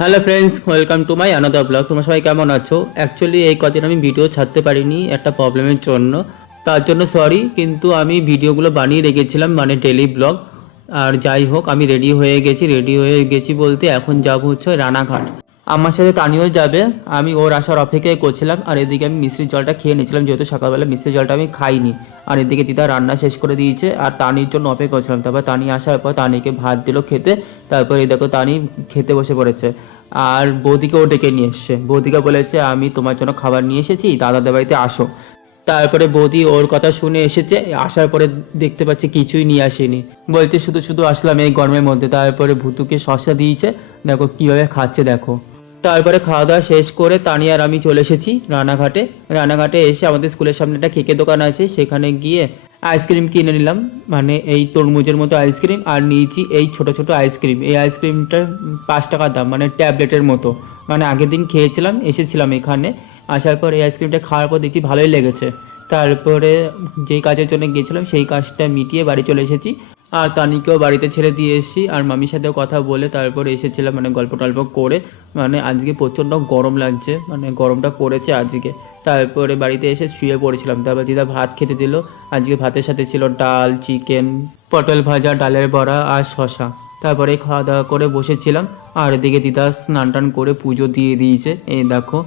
Hello friends, welcome to my another blog. তোমরা সবাই কেমন আছো? অ্যাকচুয়ালি এই কদিন আমি ভিডিও ছাড়তে পারিনি একটা প্রবলেমের জন্য। তার জন্য সরি, কিন্তু আমি ভিডিওগুলো বানিয়ে রেখেছিলাম, মানে ডেলি ব্লগ। আর যাই হোক, আমি রেডি হয়ে গেছি বলতে এখন যাবো হচ্ছে রানাঘাট। আমার সাথে তানিও যাবে। আমি ওর আসার অপেক্ষায় করছিলাম, আর এদিকে আমি মিষ্টির জলটা খেয়ে নিয়েছিলাম, যেহেতু সকালবেলা মিষ্টির জলটা আমি খাইনি। আর এদিকে দিদা রান্না শেষ করে দিয়েছে, আর তানির জন্য অপেক্ষা করছিলাম। তারপর তানি আসার পর তানিকে ভাত দিল খেতে। তারপর এই দেখো তানি খেতে বসে পড়েছে। আর বৌদিকেও ডেকে নিয়ে এসছে। বৌদিকে বলেছে আমি তোমার জন্য খাবার নিয়ে এসেছি, দাদাদের বাড়িতে আসো। তারপরে বৌদি ওর কথা শুনে এসেছে, আসার পরে দেখতে পাচ্ছি কিছুই নিয়ে আসেনি। বলছে শুধু শুধু আসলাম এই গরমের মধ্যে। তারপরে ভুতুকে শসা দিয়েছে, দেখো কিভাবে খাচ্ছে দেখো। তারপরে খাওয়া দাওয়া শেষ করে তানি আর আমি চলে এসেছি রানাঘাটে। রানাঘাটে এসে আমাদের স্কুলের সামনে একটা কেকের দোকান আছে, সেখানে গিয়ে আইসক্রিম কিনে নিলাম, মানে এই তরমুজের মতো আইসক্রিম। আর নিয়েছি এই ছোট ছোট আইসক্রিম। এই আইসক্রিমটার 5 টাকা দাম, মানে ট্যাবলেটের মতো। মানে আগের দিন খেয়েছিলাম, এসেছিলাম এখানে। আসার পর এই আইসক্রিমটা খাওয়ার পর দেখছি ভালোই লেগেছে। তারপরে যেই কাজের জন্য গিয়েছিলাম সেই কাজটা মিটিয়ে বাড়ি চলে এসেছি। আর তানিকেও বাড়িতে ছেড়ে দিয়ে এসেছি, আর মামির সাথেও কথা বলে তারপরে এসেছিলাম, মানে গল্প টল্প করে। মানে আজকে প্রচণ্ড গরম লাগছে, মানে গরমটা পড়েছে আজকে। তারপরে বাড়িতে এসে শুয়ে পড়েছিলাম। তারপর দিদা ভাত খেতে দিল। আজকে ভাতের সাথে ছিল ডাল, চিকেন, পটল ভাজা, ডালের বড়া আর শশা। তারপরে খাওয়া দাওয়া করে বসেছিলাম। আর এদিকে দিদা স্নান টান করে পুজো দিয়ে দিয়েছে, এই দেখো।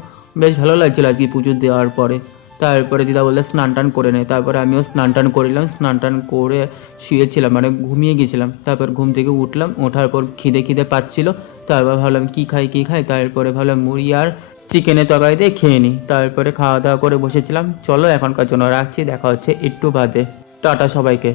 বেশ ভালো লাগছিল আজকে পুজো দেওয়ার পরে। তারপরে দিদা বললে স্নান টান করে নেয়। তারপরে আমিও স্নান টান করিলাম, স্নান টান করে শুয়েছিলাম, মানে ঘুমিয়ে গেছিলাম। তারপর ঘুম থেকে উঠলাম, ওঠার পর খিদে খিদে পাচ্ছিল। তারপর ভাবলাম কী খাই। তারপরে ভাবলাম মুড়ি আর চিকেনের তরকারি দিয়ে খেয়ে নিই। তারপরে খাওয়া দাওয়া করে বসেছিলাম। চলো এখনকার জন্য রাখছি, দেখা হচ্ছে একটু বাদে। টাটা সবাইকে।